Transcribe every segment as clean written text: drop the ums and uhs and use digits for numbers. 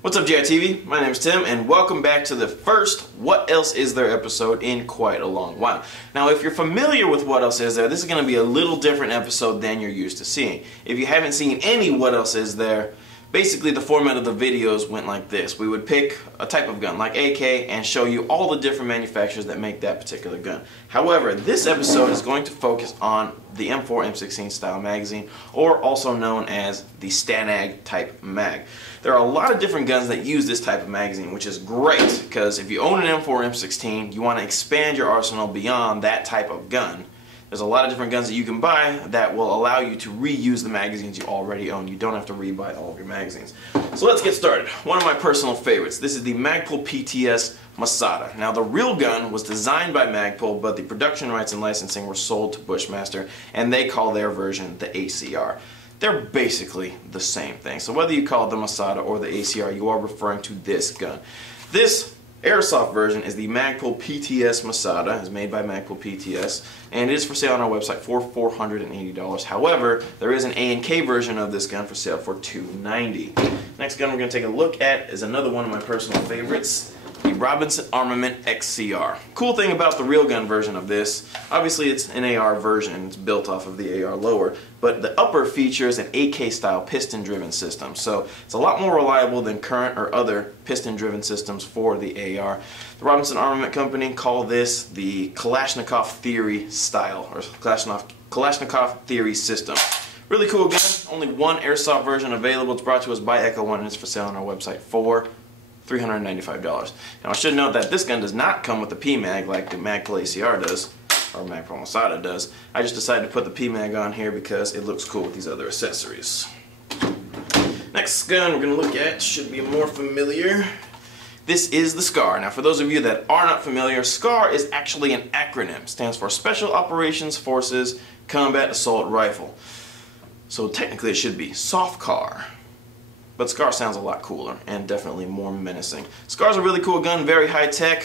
What's up, GITV? My name is Tim, and welcome back to the first What Else Is There episode in quite a long while. Now, if you're familiar with What Else Is There, this is going to be a little different episode than you're used to seeing. If you haven't seen any What Else Is There, basically the format of the videos went like this. We would pick a type of gun, like AK, and show you all the different manufacturers that make that particular gun. However, this episode is going to focus on the M4 M16 style magazine, or also known as the STANAG type mag. There are a lot of different guns that use this type of magazine, which is great, because if you own an M4 M16, you want to expand your arsenal beyond that type of gun. There's a lot of different guns that you can buy that will allow you to reuse the magazines you already own. You don't have to rebuy all of your magazines. So let's get started. One of my personal favorites. This is the Magpul PTS Masada. Now, the real gun was designed by Magpul, but the production rights and licensing were sold to Bushmaster, and they call their version the ACR. They're basically the same thing. So whether you call it the Masada or the ACR, you are referring to this gun. This Airsoft version is the Magpul PTS Masada. It's made by Magpul PTS, and it is for sale on our website for $480. However, there is an A&K version of this gun for sale for $290. Next gun we're going to take a look at is another one of my personal favorites, the Armament XCR. Cool thing about the real gun version of this, obviously it's an AR version, it's built off of the AR lower, but the upper features an AK style piston driven system, so it's a lot more reliable than current or other piston driven systems for the AR. The Robinson Armament Company call this the Kalashnikov Theory style, or Kalashnikov Theory system. Really cool gun, only one Airsoft version available. It's brought to us by Echo One, and it's for sale on our website for $395. Now, I should note that this gun does not come with the PMag like the Magpul ACR does, or Magpul Masada does. I just decided to put the PMag on here because it looks cool with these other accessories. Next gun we're going to look at should be more familiar. This is the SCAR. Now, for those of you that are not familiar, SCAR is actually an acronym. It stands for Special Operations Forces Combat Assault Rifle. So technically it should be SOFCAR. But SCAR sounds a lot cooler and definitely more menacing. SCAR's a really cool gun, very high tech.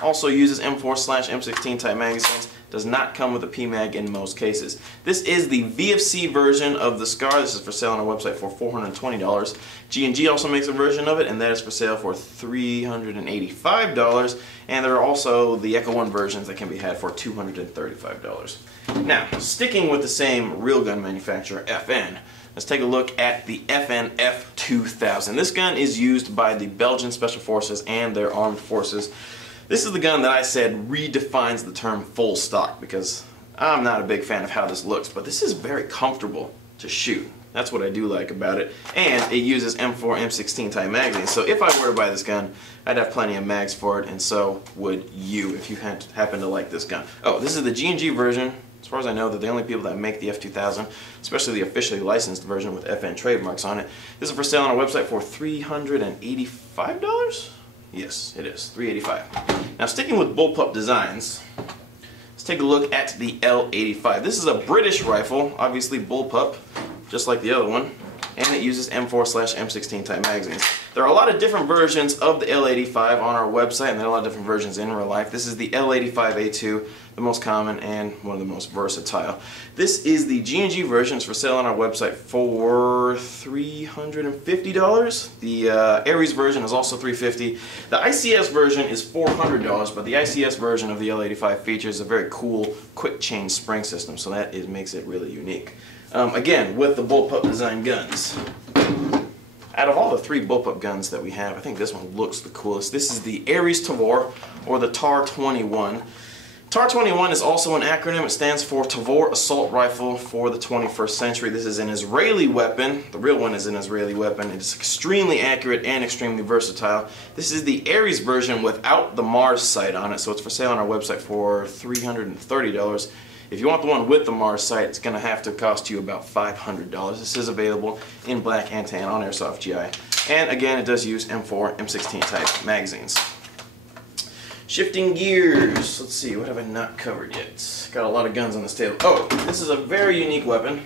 Also uses M4/M16 type magazines. Does not come with a PMag in most cases. This is the VFC version of the SCAR. This is for sale on our website for $420. G&G also makes a version of it, and that is for sale for $385. And there are also the Echo One versions that can be had for $235. Now, sticking with the same real gun manufacturer, FN, let's take a look at the FN F2000. This gun is used by the Belgian Special Forces and their armed forces. This is the gun that I said redefines the term full stock, because I'm not a big fan of how this looks, but this is very comfortable to shoot. That's what I do like about it. And it uses M4 M16 type magazines. So if I were to buy this gun, I'd have plenty of mags for it, and so would you if you happen to like this gun. Oh, this is the G&G version. As far as I know, they're the only people that make the F2000, especially the officially licensed version with FN trademarks on it. This is for sale on our website for $385? Yes, it is. $385. Now, sticking with bullpup designs, let's take a look at the L85. This is a British rifle, obviously bullpup, just like the other one, and it uses M4/M16 type magazines. There are a lot of different versions of the L85 on our website, and there are a lot of different versions in real life. This is the L85A2, the most common and one of the most versatile. This is the G&G version. It's for sale on our website for $350. The Aries version is also $350. The ICS version is $400, but the ICS version of the L85 features a very cool quick change spring system, so that makes it really unique. Again, with the bullpup design guns, out of all the three bullpup guns that we have, I think this one looks the coolest. This is the Aries Tavor, or the TAR-21. TAR-21 is also an acronym. It stands for Tavor Assault Rifle for the 21st Century. This is an Israeli weapon. The real one is an Israeli weapon. It is extremely accurate and extremely versatile. This is the Aries version without the Mars sight on it, so it's for sale on our website for $330. If you want the one with the Mars sight, it's going to have to cost you about $500. This is available in black and tan on Airsoft GI. And again, it does use M4, M16 type magazines. Shifting gears, let's see, what have I not covered yet? Got a lot of guns on this table. Oh, this is a very unique weapon.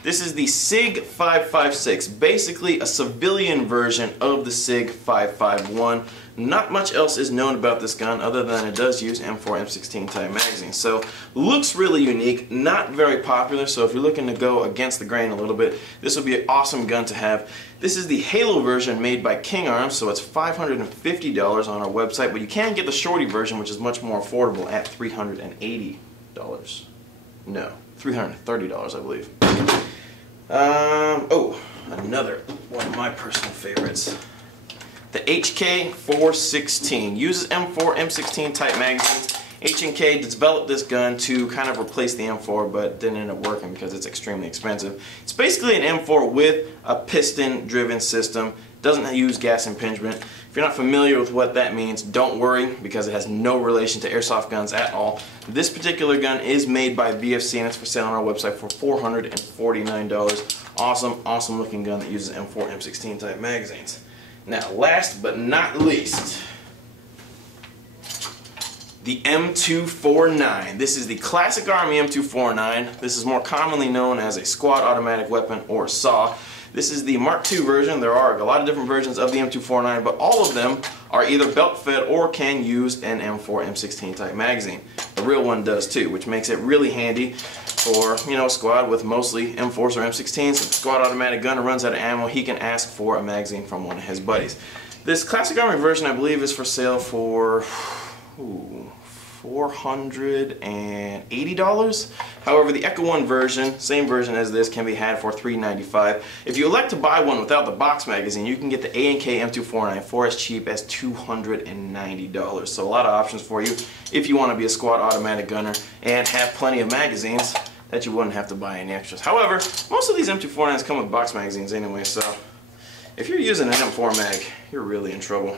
This is the SIG 556, basically a civilian version of the SIG 551. Not much else is known about this gun other than it does use M4 M16 type magazines. So looks really unique, not very popular, so if you're looking to go against the grain a little bit, this would be an awesome gun to have. This is the Halo version made by King Arms, so it's $550 on our website, but you can get the shorty version, which is much more affordable at $380. No, $330 I believe. Oh, another one of my personal favorites. The HK 416 uses M4 M16 type magazines. H&K developed this gun to kind of replace the M4, but didn't end up working because it's extremely expensive. It's basically an M4 with a piston driven system. Doesn't use gas impingement. If you're not familiar with what that means, don't worry, because it has no relation to airsoft guns at all. This particular gun is made by VFC and it's for sale on our website for $449. Awesome looking gun that uses M4 M16 type magazines. Now, last but not least, the M249. This is the classic Army M249. This is more commonly known as a squad automatic weapon or SAW. This is the Mark II version. There are a lot of different versions of the M249, but all of them are either belt fed or can use an M4 M16 type magazine. The real one does too, which makes it really handy for, you know, a squad with mostly M4s or M16s. If the squad automatic gunner runs out of ammo, he can ask for a magazine from one of his buddies. This classic Army version, I believe, is for sale for $480. However, the Echo One version, same version as this, can be had for $395. If you elect to buy one without the box magazine, you can get the A&K M249 for as cheap as $290. So a lot of options for you if you want to be a squad automatic gunner and have plenty of magazines that you wouldn't have to buy any extras. However, most of these M249s come with box magazines anyway, so if you're using an M4 mag, you're really in trouble.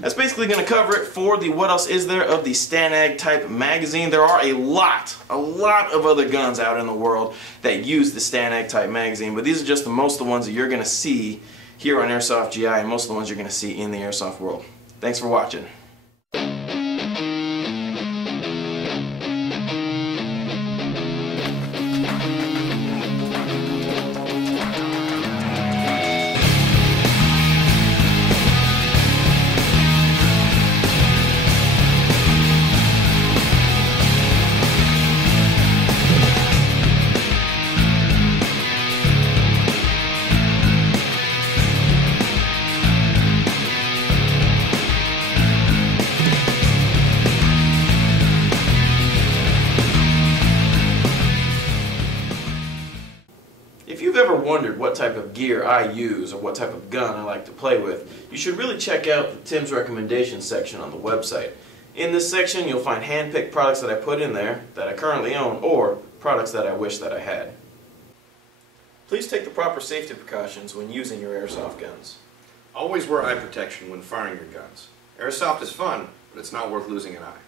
That's basically going to cover it for the what else is there of the STANAG type magazine. There are a lot of other guns out in the world that use the STANAG type magazine, but these are just most of the ones that you're going to see here on Airsoft GI and most of the ones you're going to see in the airsoft world. Thanks for watching. If you've ever wondered what type of gear I use or what type of gun I like to play with, you should really check out the Tim's Recommendations section on the website. In this section you'll find hand-picked products that I put in there that I currently own or products that I wish that I had. Please take the proper safety precautions when using your airsoft guns. Always wear eye protection when firing your guns. Airsoft is fun, but it's not worth losing an eye.